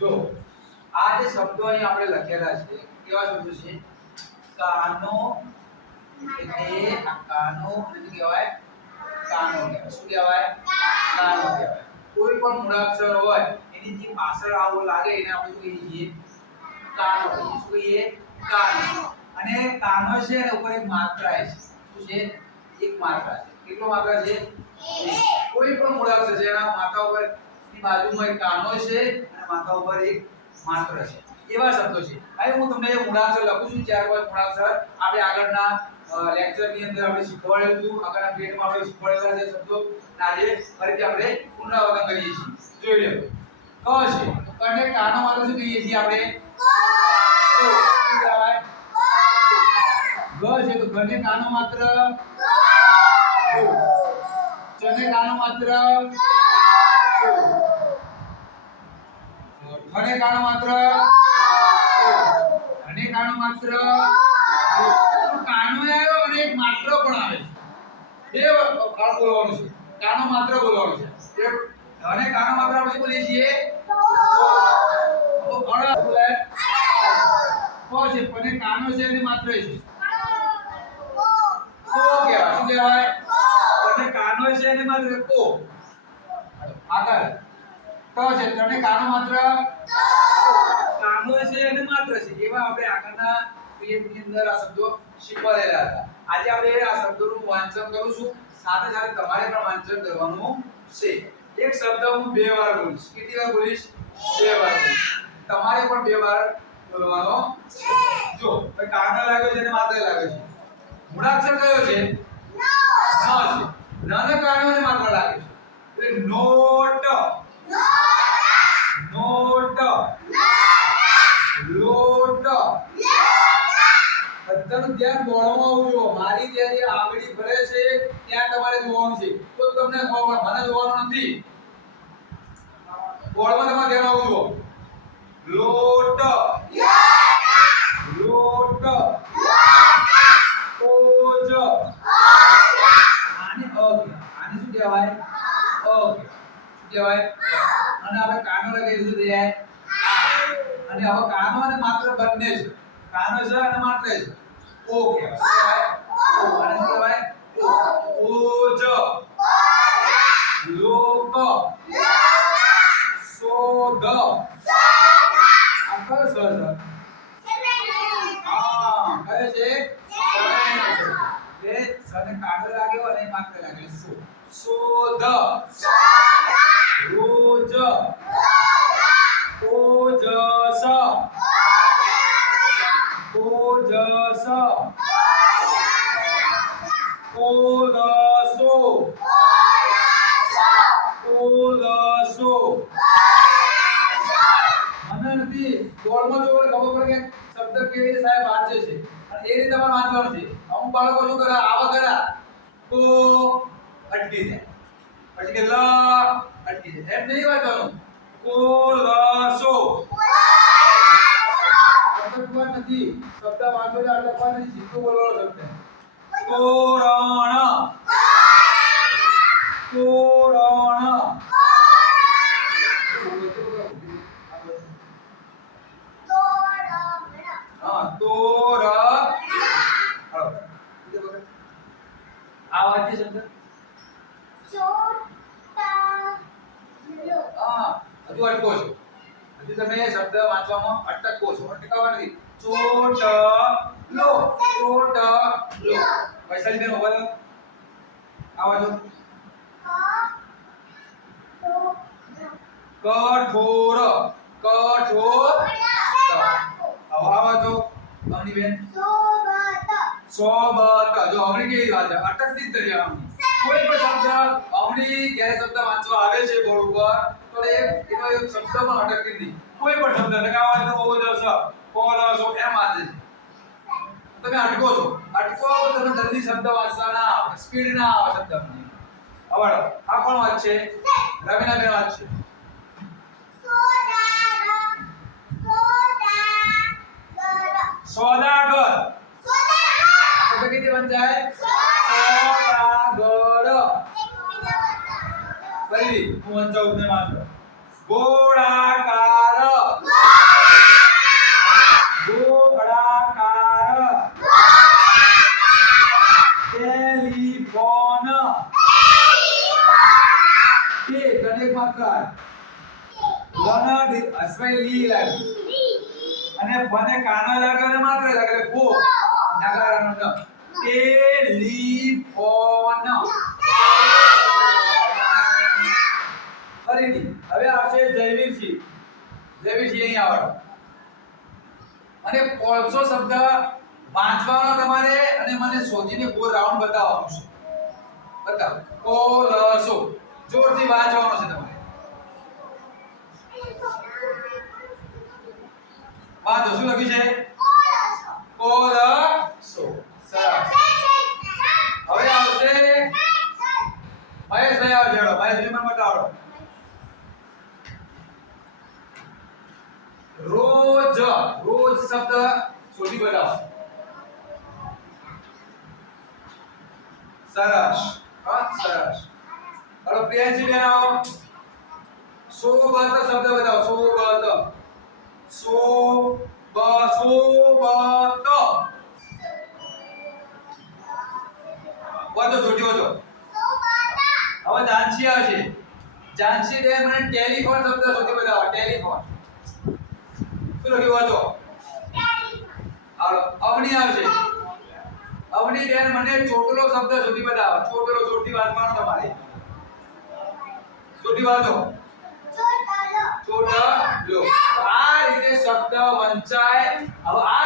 જો, આ જે શબ્દો અહીં આપણે લખેલા છે, કેવા શબ્દો છે? કાનો, એટલે કાનો એટલે કહેવાય? કાનો શું કહેવાય? કાનો કોઈ પણ મૂળાક્ષર હોય એની જે પાછળ આવો લાગે, એને આપણે શું કહીએ? કાનો શું કહીએ? કાનો. અને કાનો છે અને ઉપર એક માત્રા છે. શું છે? એક માત્રા છે. કેટલો માત્રા છે? કોઈ પણ મૂળાક્ષર છે, એના માથા ઉપરની બાજુમાં એક કાનો છે માથા ઉપર એક માત્ર છે. એવા શબ્દો છે. હવે હું તમને મૂળાક્ષર લખું છું, ચાર મૂળાક્ષર. આપણે આગળના લેક્ચરની અંદર આપણે શીખવાડેલું આગળના પેટમાં આપણે શીખવાડેલા છે શબ્દો. આજે ફરીથી આપણે પુનરાવર્તન કરીએ છીએ. જોઈ લો. ક છે. કને કાનો માત્ર શું કહીએ છીએ આપણે. ગ છે. તો ઘને કાનો માત્ર? ચને કાનો માત્ર? કાનો માત્ર? કાનો માત્ર. કાનો આવ્યો અને એક માત્ર પણ આવે બે કાળ બોલવાનું છે. કાનો માત્ર બોલવાનું છે. ધને કાનો માત્ર આપણે બોલીએ છીએ? તો અણ બોલાય કો છે પણ કાનો છે અને માત્ર છે. કો કહેવાય શું કહેવાય? અને કાનો છે અને માત્ર કો આગળ. તો છે કાનો માત્ર? કામો છે અને માત્ર છે એવા આપણે આગળના પીએમની અંદર આ શબ્દો શીખવાડેલા હતા. આજે આપણે આ શબ્દોનું વાંચન કરું છું સાથે સાથે તમારે પણ વાંચન કરવાનું છે. એક શબ્દ હું બે વાર બોલીશ. કેટલી વાર બોલીશ? બે વાર બોલીશ. તમારે પણ બે વાર બોલવાનો છે. જો હવે કાનો લાગ્યો છે અને માત્ર લાગ્યો છે. મૂળાક્ષર કયો છે? ન. છે. ન ને કારણે માત્ર લાગે છે. એટલે નોટ ધ્યાન બોર્ડમાં આવવું મારી જ્યારે આંગળી ભરે છે, ત્યાં તમારે જોવાનું છે. તો તમને ખબર. મને જોવાનું નથી. બોર્ડમાં તમારે ધ્યાન આવવું જોઈએ લોટ. લોટ. ઓજ. આને અ આને શું કહેવાય? અ કહેવાય. અને આપણે કાનો લગાવીશું તો. અને હવે કાનો અને માત્ર બંને છે. કાનો છે અને માત્ર છે. ઓ કહેવાય ઓ આને શું કહેવાય ઓ, ઓજ. લોક શોધ. આ કયો સ હા કયો છે, એ સને કાઢો લાગ્યો અને માત્ર લાગ્યો. સો શોધ. રોજ. ઓજસ બોર્ડમાં જો ખબર પડે કે શબ્દ કેવી રીતે સાહેબ વાંચે છે. અને એ રીતે તમારે વાંચવાનું છે. અમુક બાળકો શું કરે? આવા કર્યા તો અટકી જાય. પછી કે, લ, અટકી જાય. એમ નહીં વાંચવાનું. કોલસો. અટકવા નથી. શબ્દ વાંચો એટલે અટકવા નથી. સીધું બોલવાનો શબ્દ. તોરણ આ વાક્ય શબ્દ હા હજુ અટકો છો. હજુ તમે શબ્દ વાંચવામાં અટકો છો અટકાવા નથી. ચોટ લો ચોટ લો વૈશાલી બેન ઊભા રહો આવા જો કઠોર. કઠોર આવાજો આવા બેન સોબત જો અવની કેવી વાત છે? અટકતી જ અવની. કોઈ પણ શબ્દ અવની જ્યારે શબ્દ વાંચવા આવે છે બોર્ડ ઉપર તો એ એનો એક શબ્દ પણ અટકતી નથી કોઈ પણ શબ્દ લગાવવા તો બહુ જસ કોલસો એમ વાંચે છે. તમે અટકો છો. અટકો તમે જલ્દી શબ્દ વાંચતા ના આવે. સ્પીડ ના આવે શબ્દમાં હવે આ કોણ વાત છે? રવિના બેન વાત છે. સોદાગર. આગળ કઈ દેવાનું જાય સપાગળ ફરી હું વંચાવું ને વાંચો ગોળાકાર. ગોળાકાર. ટેલિફોન. તે દરેકમાં કર લના અશ્વય લી લાગ અને મને કાનો લાગે માત્ર લાગે કો એટલે કો નગારાનો ન ટેલિફોન. ફરીથી, હવે આવશે જયવીરસિંહ જયવીરસિંહ અહીં આવો અને કોલસો શબ્દ વાંચવાનો તમારે અને મને શોધીને ગોળ રાઉન્ડ બતાવવાનું છે. બતાવો. કોલસો. જોરથી વાંચવાનો છે તમારે. વાંચો, શું લખ્યું છે કોલસો સરસ હવે આવશે મહેશભાઈ આવો જેડો મહેશભાઈ મને બતાવો રોજ શબ્દ શોધી બનાવો. સરસ. હા, સરસ. હવે પ્રિયાંશી બેન આવો. સોબત શબ્દ બતાવો, સોબત. સો બ સોબત. વાંચો છોટી વાંચો. હવે જાનસી આવશે. જાનસી બેન મને ટેલિફોન શબ્દ શોધી બતાવો, ટેલિફોન. શું લખ્યું વાંચો? અવની આવશે. અવની બેન મને ચોટલો શબ્દ સુધી બતાવો. ચોટલો ચોટી વાંચવાનો તમારે. ચોટી વાંચો. ચોટલો. આ રીતે શબ્દ વંચાય. હવે આ